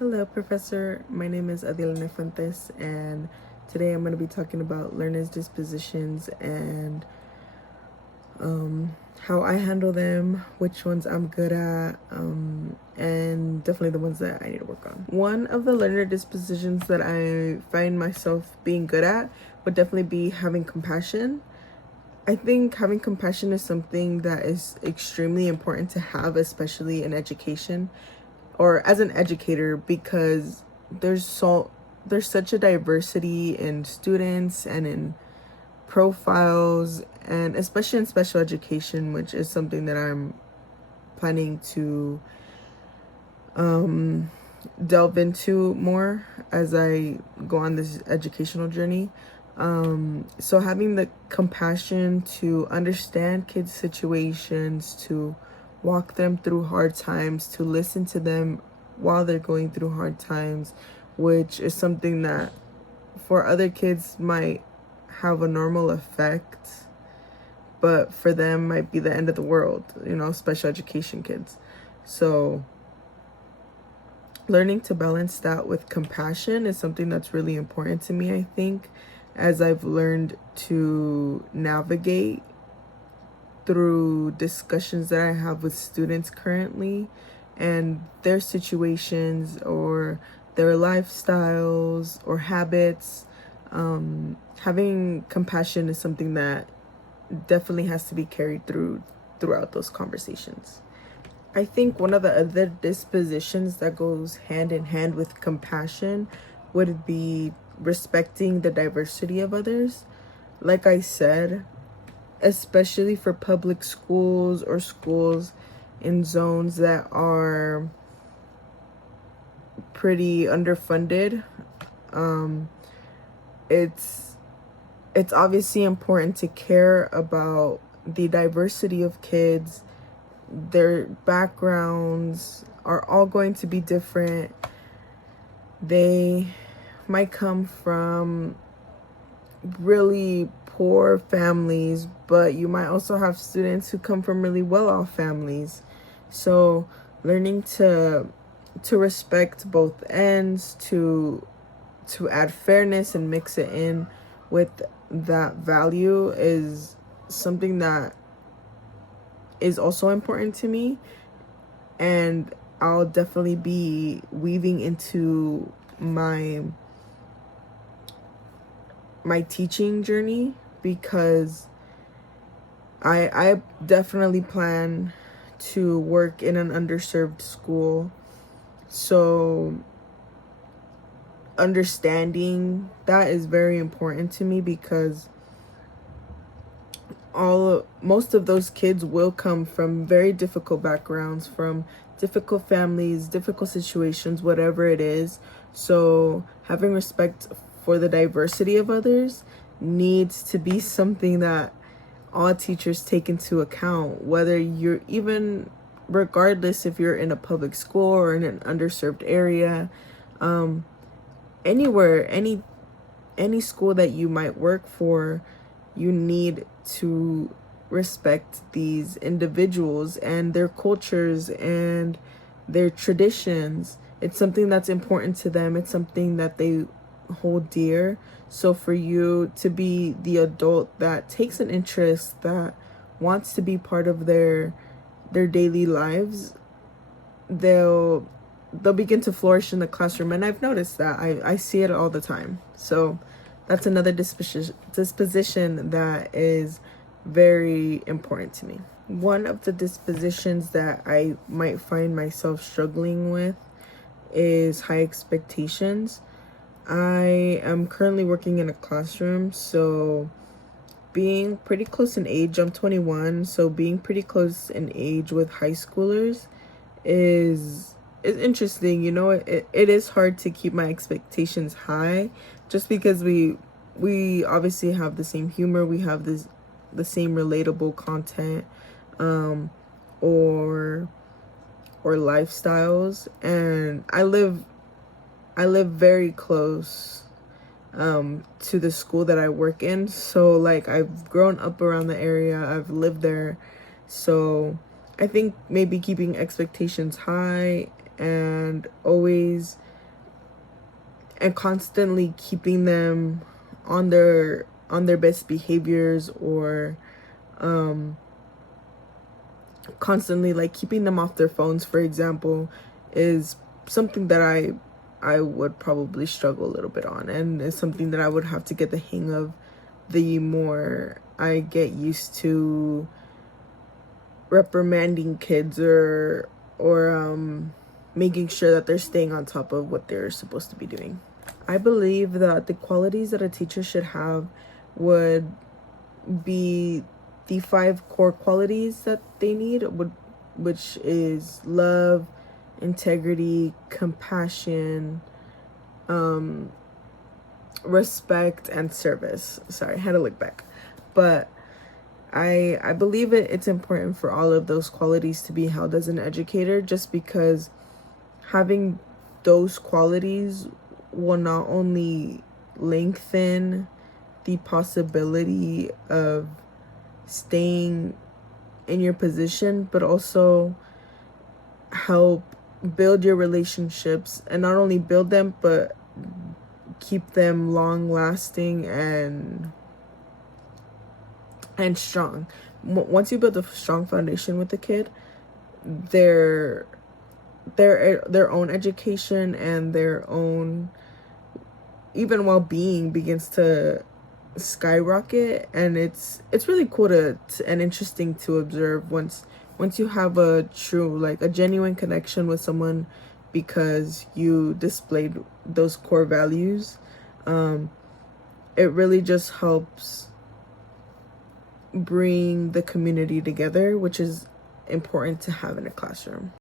Hello, Professor. My name is Adilene Fuentes, and today I'm going to be talking about learners' dispositions and how I handle them, which ones I'm good at, and definitely the ones that I need to work on. One of the learner dispositions that I find myself being good at would definitely be having compassion. I think having compassion is something that is extremely important to have, especially in education or as an educator, because there's such a diversity in students and in profiles, and especially in special education, which is something that I'm planning to delve into more as I go on this educational journey. So having the compassion to understand kids' situations, to walk them through hard times, to listen to them while they're going through hard times, which is something that for other kids might have a normal effect, but for them might be the end of the world, special education kids. So learning to balance that with compassion is something that's really important to me, I think, as I've learned to navigate through discussions that I have with students currently and their situations or their lifestyles or habits. Having compassion is something that definitely has to be carried throughout those conversations. I think one of the other dispositions that goes hand in hand with compassion would be respecting the diversity of others. Like I said, especially for public schools or schools in zones that are pretty underfunded, it's obviously important to care about the diversity of kids. Their backgrounds are all going to be different. They might come from really poor families, but you might also have students who come from really well-off families. So learning to respect both ends, to add fairness and mix it in with that value is something that is also important to me, and I'll definitely be weaving into my teaching journey, because I definitely plan to work in an underserved school. So understanding that is very important to me, because most of those kids will come from very difficult backgrounds, from difficult families, difficult situations, whatever it is. So having respect for the diversity of others needs to be something that all teachers take into account, whether you're even, regardless if you're in a public school or in an underserved area, anywhere, any school that you might work for, you need to respect these individuals and their cultures and their traditions. It's something that's important to them. It's something that they hold dear. So for you to be the adult that takes an interest, that wants to be part of their daily lives, they'll begin to flourish in the classroom. And I've noticed that. I see it all the time. So that's another disposition that is very important to me. One of the dispositions that I might find myself struggling with is high expectations. I am currently working in a classroom, so being pretty close in age, I'm 21, so being pretty close in age with high schoolers is interesting. It is hard to keep my expectations high, just because we obviously have the same humor, we have the same relatable content, or lifestyles, and I live very close to the school that I work in. So like, I've grown up around the area, I've lived there. So I think maybe keeping expectations high and always and constantly keeping them on their best behaviors, or constantly like keeping them off their phones, for example, is something that I would probably struggle a little bit on, and it's something that I would have to get the hang of the more I get used to reprimanding kids, or making sure that they're staying on top of what they're supposed to be doing. I believe that the qualities that a teacher should have would be the 5 core qualities that they need, which is love, integrity, compassion, respect, and service. Sorry, I had to look back. But I believe it's important for all of those qualities to be held as an educator, just because having those qualities will not only lengthen the possibility of staying in your position, but also help build your relationships, and not only build them, but keep them long lasting and strong. Once you build a strong foundation with the kid, their own education and their own even well-being begins to skyrocket, and it's really cool to and interesting to observe once you have a true, like a genuine connection with someone because you displayed those core values. It really just helps bring the community together, which is important to have in a classroom.